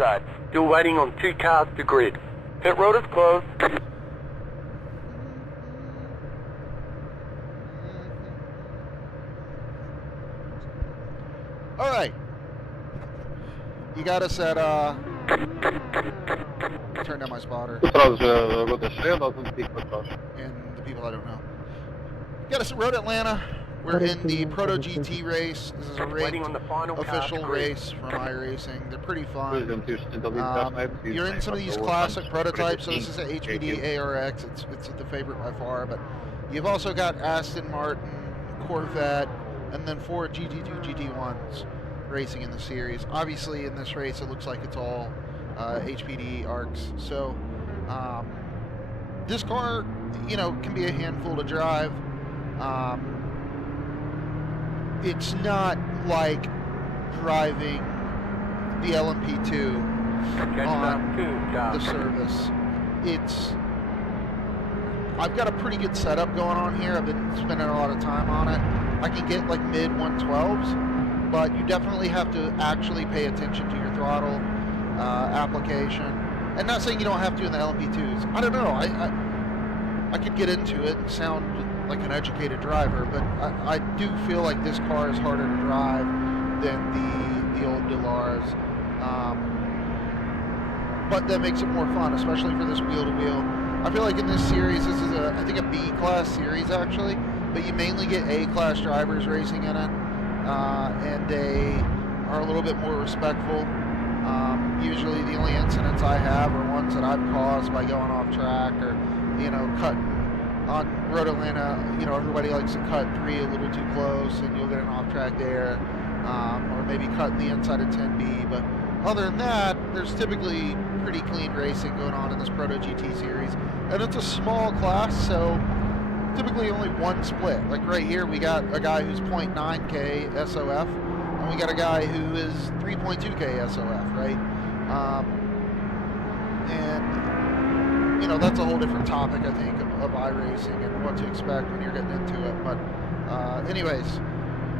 outside. Still waiting on 2 cars to grid. Pit road is closed. All right. You got us at, turn down my spotter. And the people I don't know. You got us at Road Atlanta. We're in the Proto GT race. This is a ranked official race from iRacing. They're pretty fun. You're in some of these classic prototypes, so this is an HPD ARX. It's the favorite by far, but you've also got Aston Martin, Corvette, and then 4 GT2 GT1s racing in the series. Obviously, in this race, it looks like it's all HPD ARCs. So this car, you know, can be a handful to drive. It's not like driving the LMP2 on the service. I've got a pretty good setup going on here. I've been spending a lot of time on it. I can get like mid 112s, but you definitely have to actually pay attention to your throttle application. And not saying you don't have to in the LMP2s. I don't know. I could get into it and sound like an educated driver, but I do feel like this car is harder to drive than the old Delars. But that makes it more fun, especially for this wheel-to-wheel. I feel like in this series, this is I think a B-class series actually, but you mainly get A-class drivers racing in it, and they are a little bit more respectful. Usually the only incidents I have are ones that I've caused by going off track or, you know, cutting on Road Atlanta. You know, everybody likes to cut 3 a little too close and you'll get an off track there, or maybe cutting the inside of 10B. But other than that, there's typically pretty clean racing going on in this Proto GT series. And it's a small class, so typically only one split. Like right here, we got a guy who's 0.9K SOF, and we got a guy who is 3.2K SOF, right? And, you know, that's a whole different topic, I think, of iRacing and what to expect when you're getting into it. But anyways,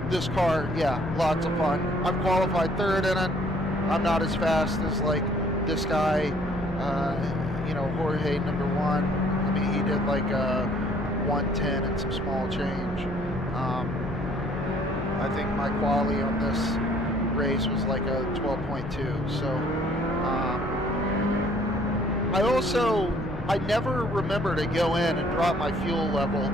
this car, yeah, lots of fun. I've qualified 3rd in it. I'm not as fast as, like, this guy, you know, Jorge, number 1. I mean, he did, like, 110 and some small change. I think my quali on this race was like a 12.2. So I never remember to go in and drop my fuel level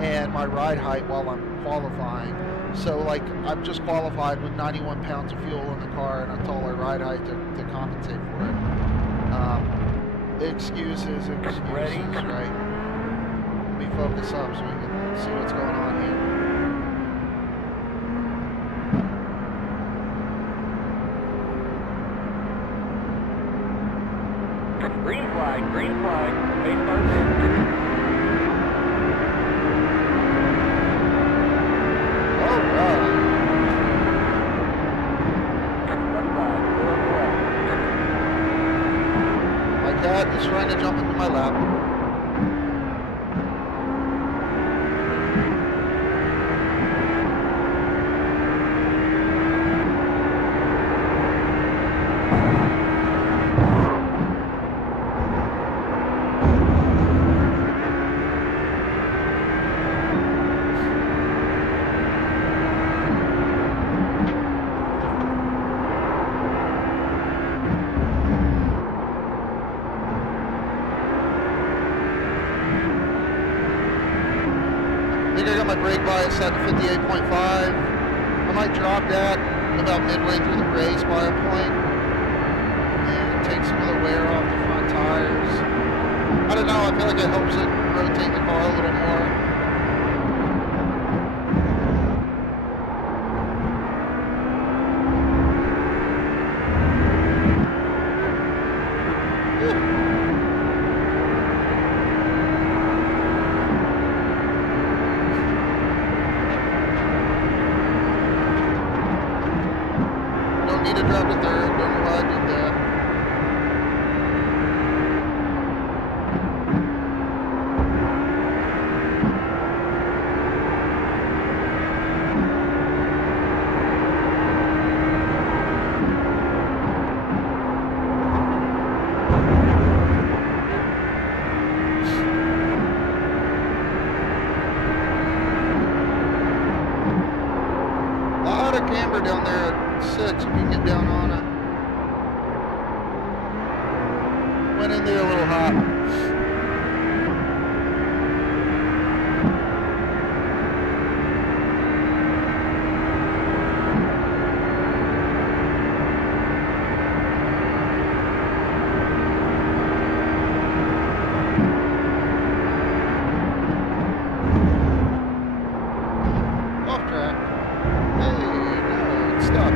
and my ride height while I'm qualifying. So like I've just qualified with 91 pounds of fuel in the car and a taller ride height to compensate for it. Excuses, right? Let me focus up so we can see what's going on here. Green flag, face first. Oh, wow. My cat is trying to jump into my lap. I think I got my brake bias set to 58.5. I might drop that about midway through the race by a point and take some of the wear off the front tires. I don't know, I feel like it helps it rotate the car a little more. Need to drop to 3rd, don't know why I did that. if you can get down on it. Went in there a little hot. Off track. Hey, no, it's stuck.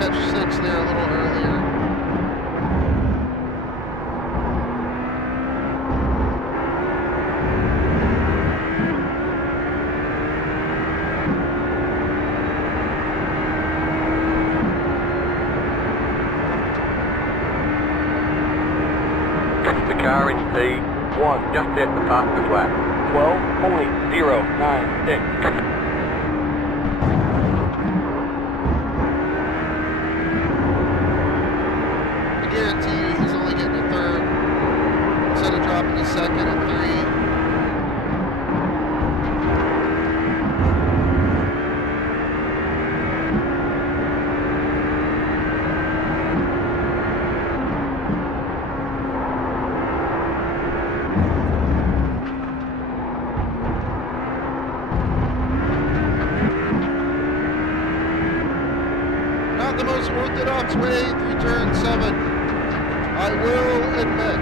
Catch 6 there a little earlier. The car in P1 just hit the fastest lap. 12.096. Guarantee you he's only getting a third instead of dropping a second and 3. Not the most orthodox way through turn 7. I will admit.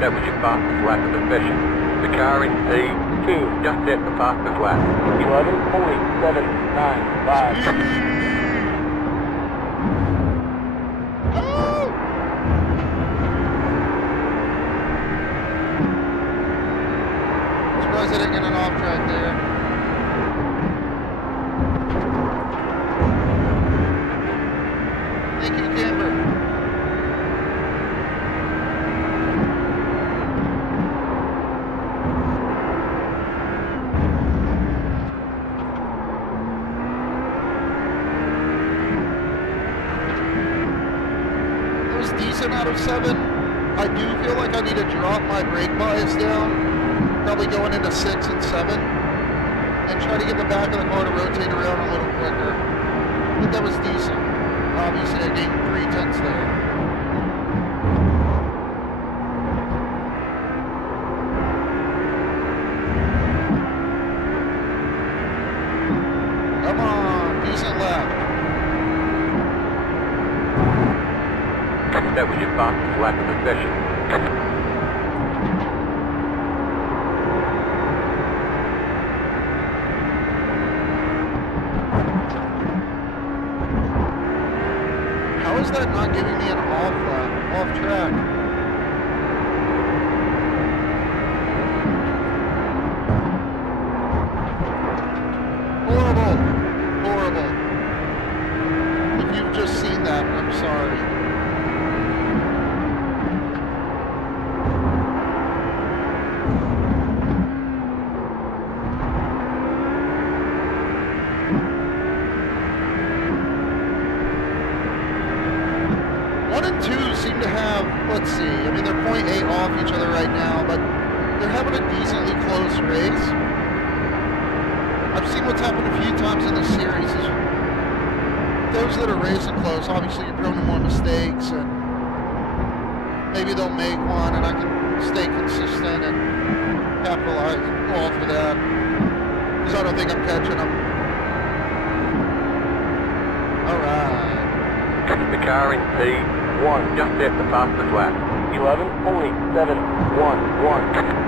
That was your fastest lap of the session. The car in P2 just hit the fastest lap. 11.795. Surprised I didn't get an off track there. Thank you, Camber. Decent out of 7. I do feel like I need to drop my brake bias down, probably going into 6 and 7, and try to get the back of the car to rotate around a little quicker. But that was decent. Obviously I gained 3/10 there. Come on, decent lap. That was your fastest lap of the session. How is that not giving me an off lap, off track? Horrible. Horrible. If you've just seen that, I'm sorry. let's see. I mean, they're 0.8 off each other right now, but they're having a decently close race. I've seen what's happened a few times in this series. Is those that are racing close, obviously you're prone to more mistakes, and maybe they'll make one, and I can stay consistent and capitalize off of that, because I don't think I'm catching them. All right. The car in P1 just hit the fastest lap. 11.711.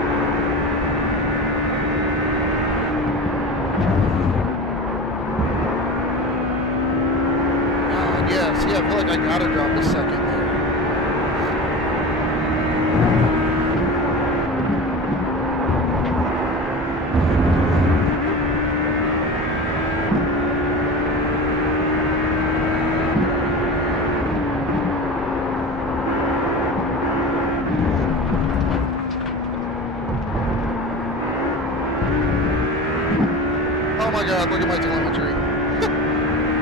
Yeah, see, I feel like I gotta drop a second there. Oh my God, look at my telemetry.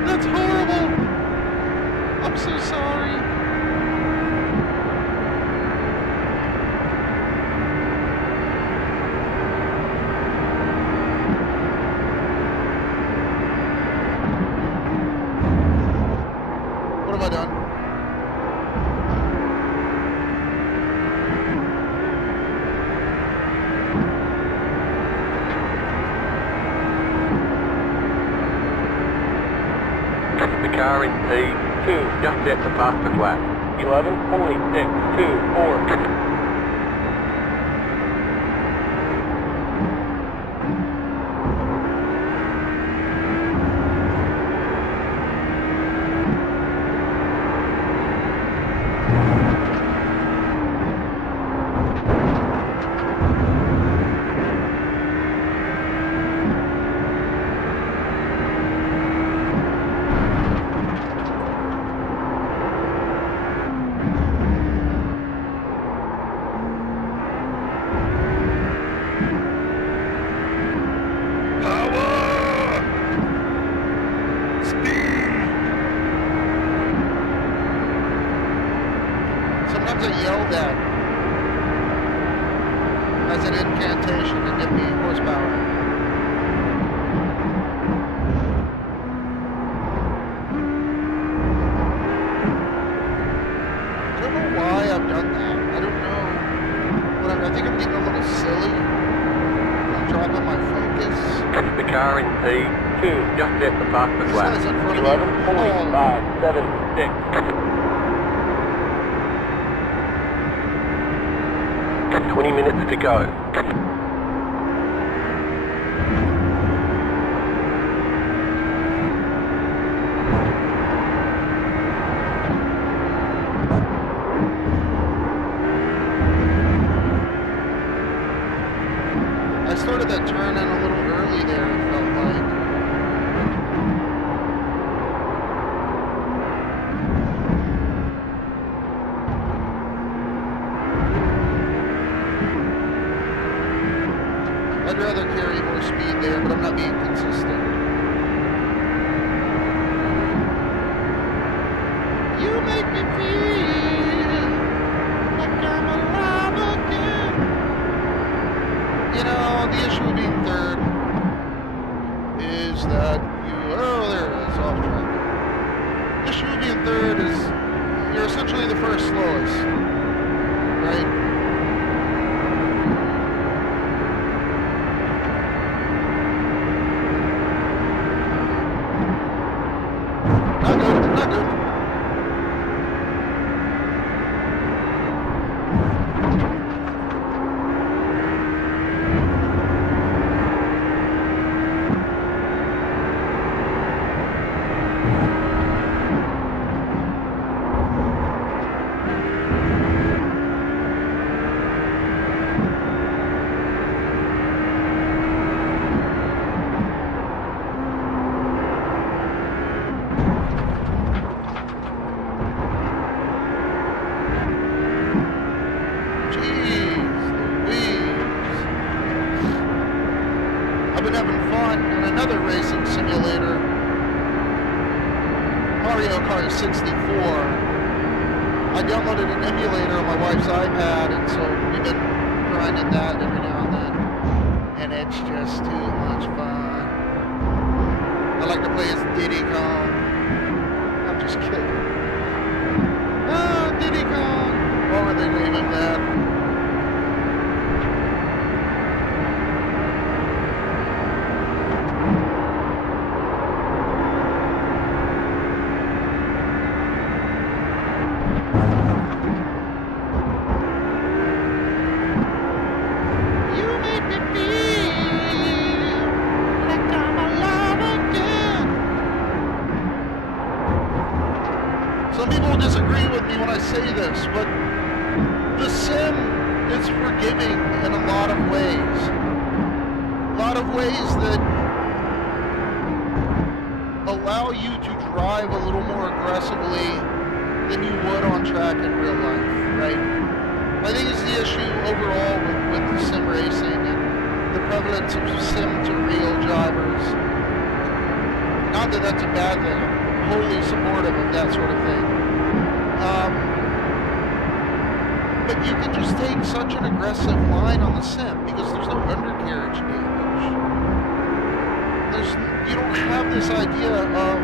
That's horrible. I'm so sorry. What have I done? The car in P2 just hit the fastest lap. 11.624. Sometimes I yell that as an incantation to give me horsepower. I don't know why I've done that. I don't know. I think I'm getting a little silly. I'm dropping my focus. The car in P2 just hit the fastest lap. 11.576. 20 minutes to go. I started that turn in a little early there, it felt like. I'd rather carry more speed there, but I'm not being consistent. You make me feel like I'm alive again. You know, the issue with being third is that oh, there it is, off track. The issue with being third is you're essentially the first slowest, right? Not good, not good. I've been having fun in another racing simulator, Mario Kart 64. I downloaded an emulator on my wife's iPad, and so we've been grinding that every now and then, and it's just too much fun. I like to play as Diddy Kong. I'm just kidding. Ah, Diddy Kong. What were they naming that? Some people will disagree with me when I say this, but the sim is forgiving in a lot of ways. A lot of ways that allow you to drive a little more aggressively than you would on track in real life, right? I think it's the issue overall with the sim racing and the prevalence of sim to real drivers. Not that that's a bad thing. I'm wholly supportive of that sort of thing. But you can just take such an aggressive line on the sim because there's no undercarriage damage. You don't have this idea of, oh,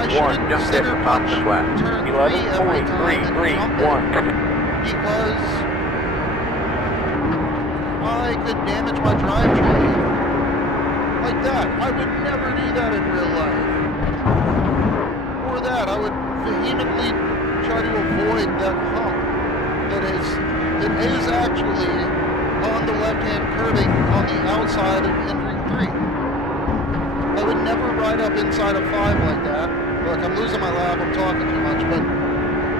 I shouldn't consider punch turn 3 every time and jump it because I could damage my drivetrain. Like that. I would never do that in real life. Or that, I would vehemently try to avoid that hump that is actually on the left-hand curbing on the outside of entering 3. I would never ride up inside of 5 like that. Look, I'm losing my lap, I'm talking too much, but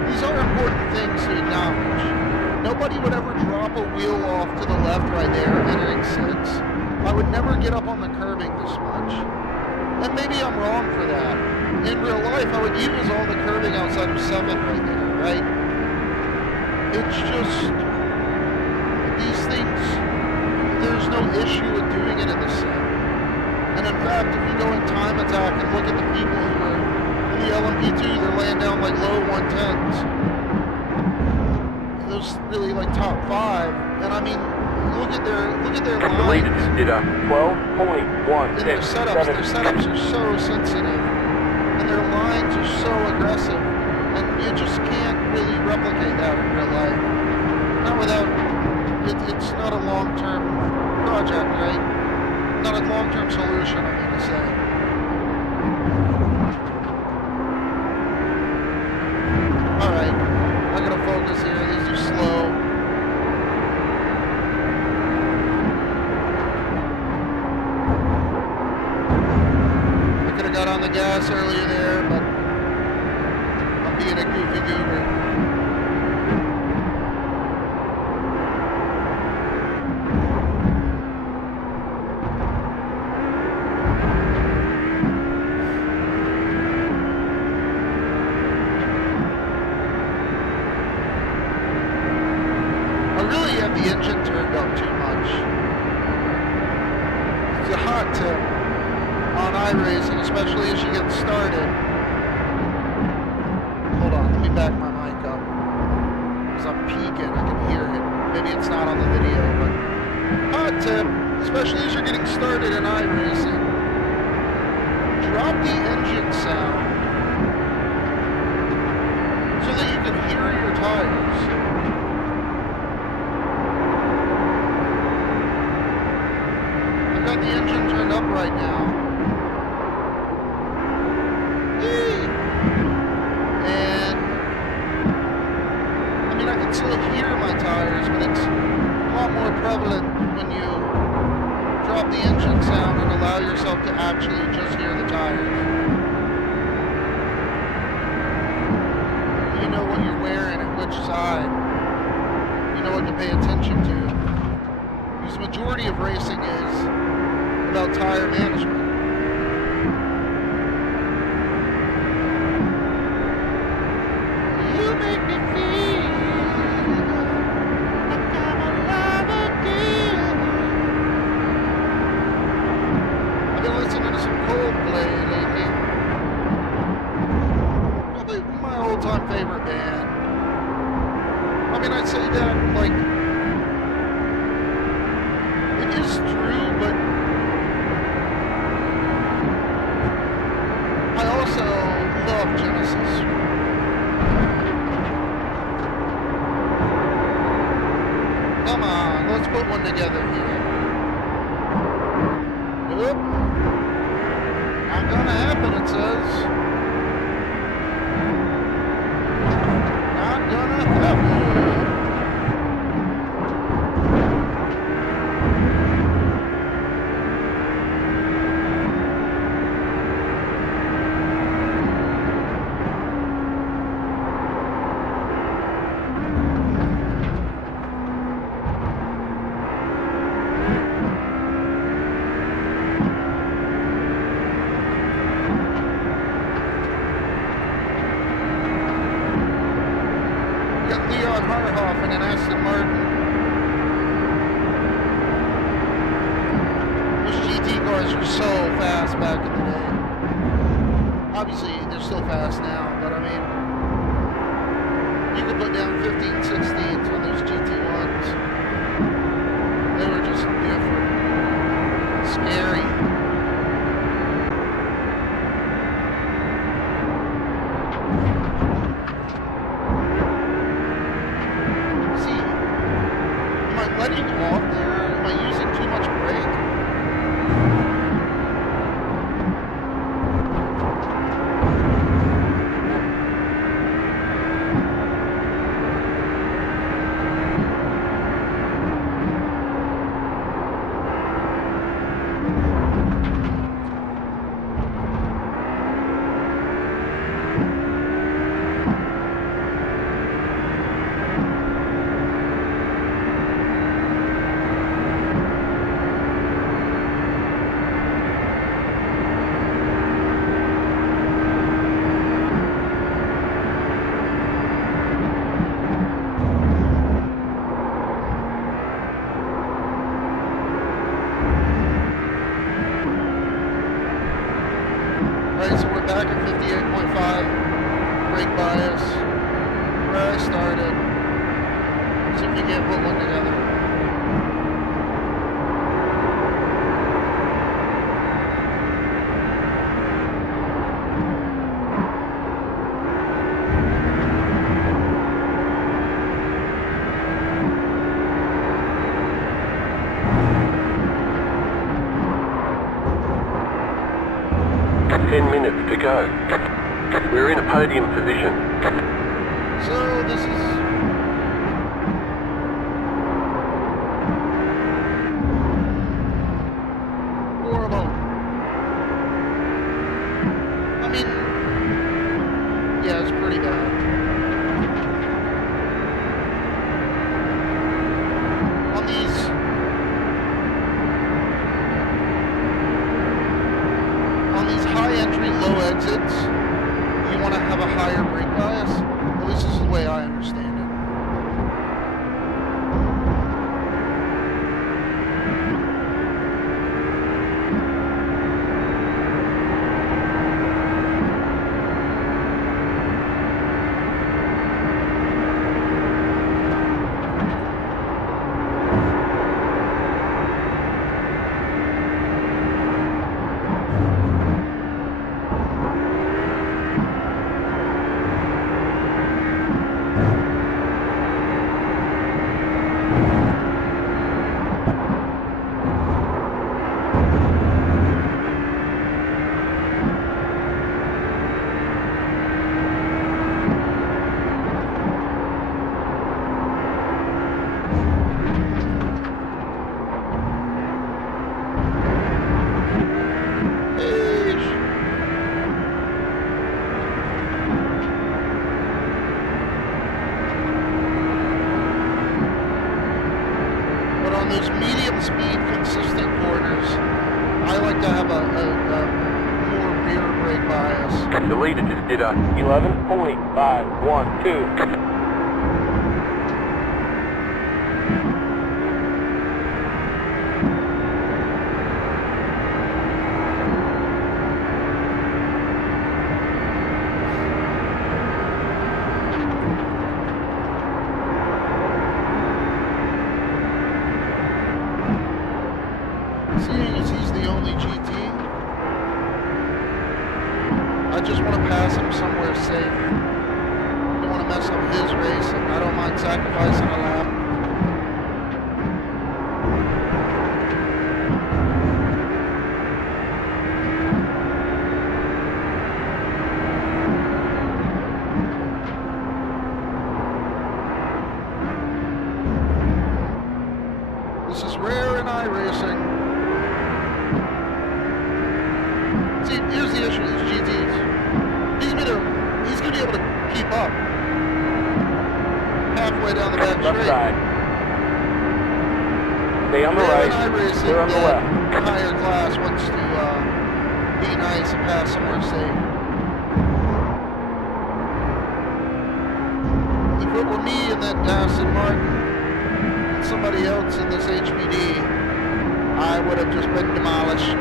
these are important things to acknowledge. Nobody would ever drop a wheel off to the left right there, entering 6. I would never get up on the curbing this much. And maybe I'm wrong for that. In real life, I would use all the curbing outside of 7 right there, right? It's just, these things, there's no issue with doing it in the sim. And in fact, if you go in time attack and look at the people who are in the LMP2, they're laying down like low 110s. Those really like top 5. And I mean, look at their lines. The leaders did a 12.1. And their setups are so sensitive. And their lines are so aggressive. And you just can't really replicate that in real life. Not without, it's not a long-term project, right? Not a long-term solution, I mean to say. Alright, I'm gonna focus here, these are slow. I could have got on the gas earlier there, but I'm being a goofy goober. The engine turned up too much. It's a hot tip on iRacing, especially as you get started. Hold on, let me back my mic up. Because I'm peeking, I can hear it. Maybe it's not on the video, but hot tip, especially as you're getting started in iRacing. Drop the engine sound so that you can hear your tires. I've got the engine turned up right now. And I mean, I can still hear my tires, but it's a lot more prevalent when you drop the engine sound and allow yourself to actually just hear the tires. You know what you're wearing and which side. You know what to pay attention to. Because the majority of racing is about tire management. You make me feel like I'm alive again. I've been listening to some Coldplay lately. Probably favorite band. I mean, I'd say that, like, it is true, but I also love Genesis. Come on, let's put one together here. Nope. Not gonna happen, it says. Not gonna happen. And an Aston Martin. Those GT cars were so fast back in the day. Obviously, they're still fast now, but I mean, you could put down 15, 16s on those GT1s. They were just different. Scary. Letting off there? Am I using too much brake? Alright, so we're back at 58.5 brake bias, where I started. See if we can't put one together. To go. We're in a podium position. So this is horrible. I mean, yeah, it's pretty bad. On these high entry, low exits, you want to have a higher brake bias. At least this is the way I understand it. Those medium speed consistent corners, I like to have a more rear brake bias. The leader just did a 11.512. class of his race, and I don't mind sacrificing a lap. This is rare in iRacing. See, here's the issue with these GTs. He's gonna be able to keep up halfway down the back Left straight. side. Stay on the Rare right. in iRacing, Clear on the left. the higher class wants to be nice and pass somewhere safe. If it were me in that Aston Martin, somebody else in this HPD, I would have just been demolished.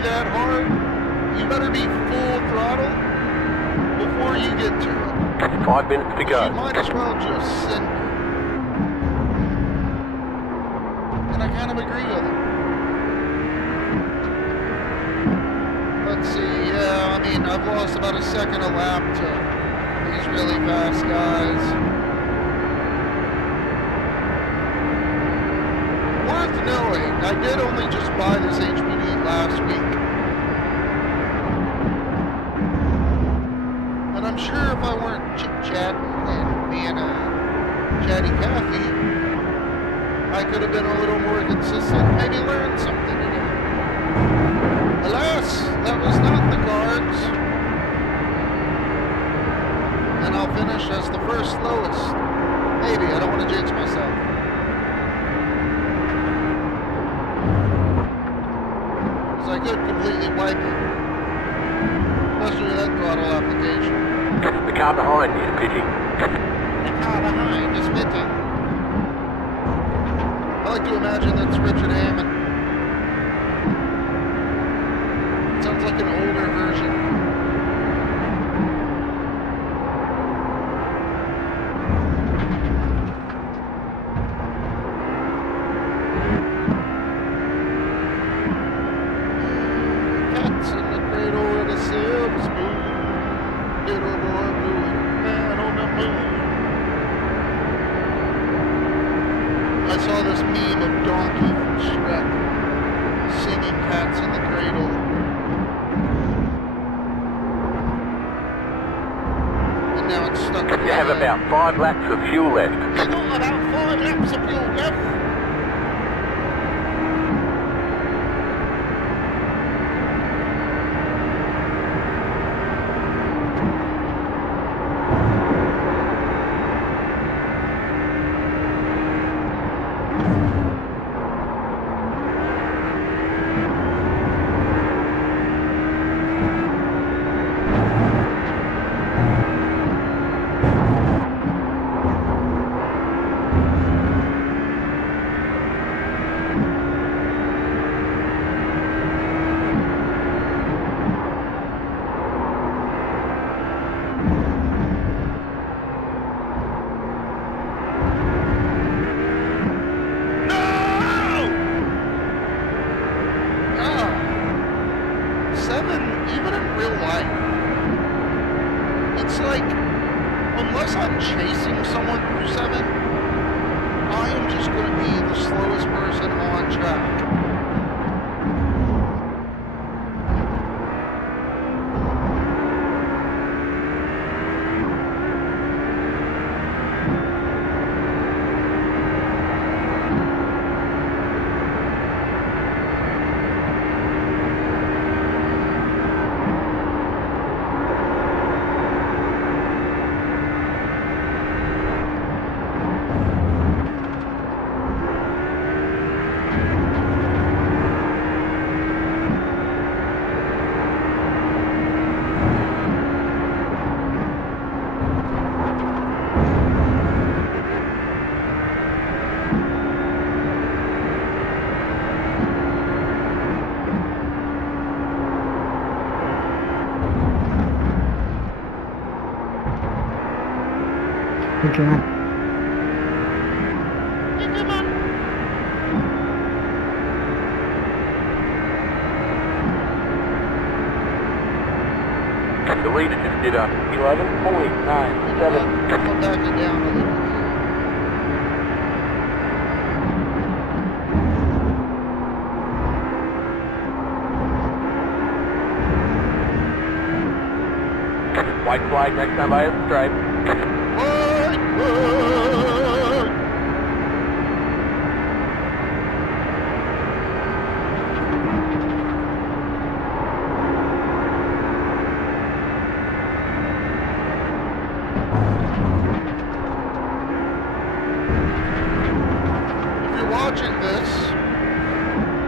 That hard, you better be full throttle before you get to it. 5 minutes to go. You might as well just send it. And I kind of agree with it. Let's see, yeah, I mean, I've lost about a second a lap to these really fast guys. Worth knowing, I did only just buy this HPD last week. And I'm sure if I weren't chit-chatting and being a chatty Cathy, I could have been a little more consistent, maybe learned something today. Alas, that was not the cards. And I'll finish as the first slowest. Maybe, I don't want to jinx myself. I could completely wipe it, especially with that throttle application. The car behind is pitching. The car behind is pitching. I like to imagine that's Richard Hammond. It sounds like an older version. I saw this meme of Donkey from Shrek singing Cats in the Cradle. And now it's stuck in You have my head. about 5 laps of fuel left. You got about 5 laps of fuel left. chasing someone through 7, I am just going to be the slowest person on track. Thank you, man. The leader just did a 11.97. Come back and down a little. White flag next time by a stripe. If you're watching this,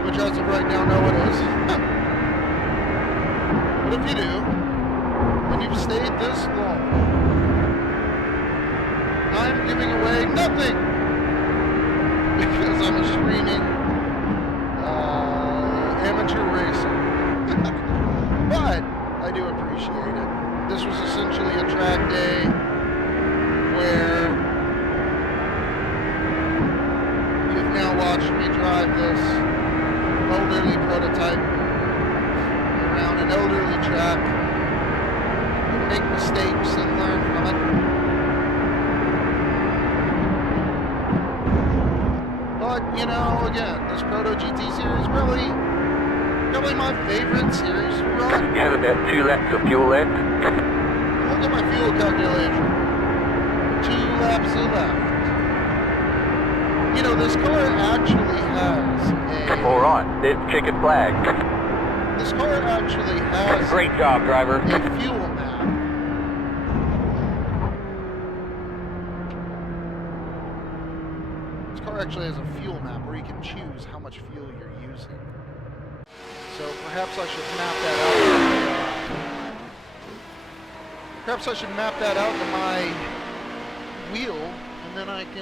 which as of right now, no one is, but if you do, and you've stayed this long, I'm giving away nothing because I'm a streaming amateur racer. But I do appreciate it. This was essentially a track day where you've now watched me drive this elderly prototype around an elderly track and make mistakes and learn from it. But, you know, again, this Proto GT series probably my favorite series to run. You have about 2 laps of fuel left. Look at my fuel calculation. 2 laps left. You know, this car actually has a... Alright, there's chicken flag. This car actually has... Great job, driver. A fuel map. This car actually has a fuel map where you can choose how much fuel you're using. So perhaps I should map that out. Perhaps I should map that out to my wheel, and then I can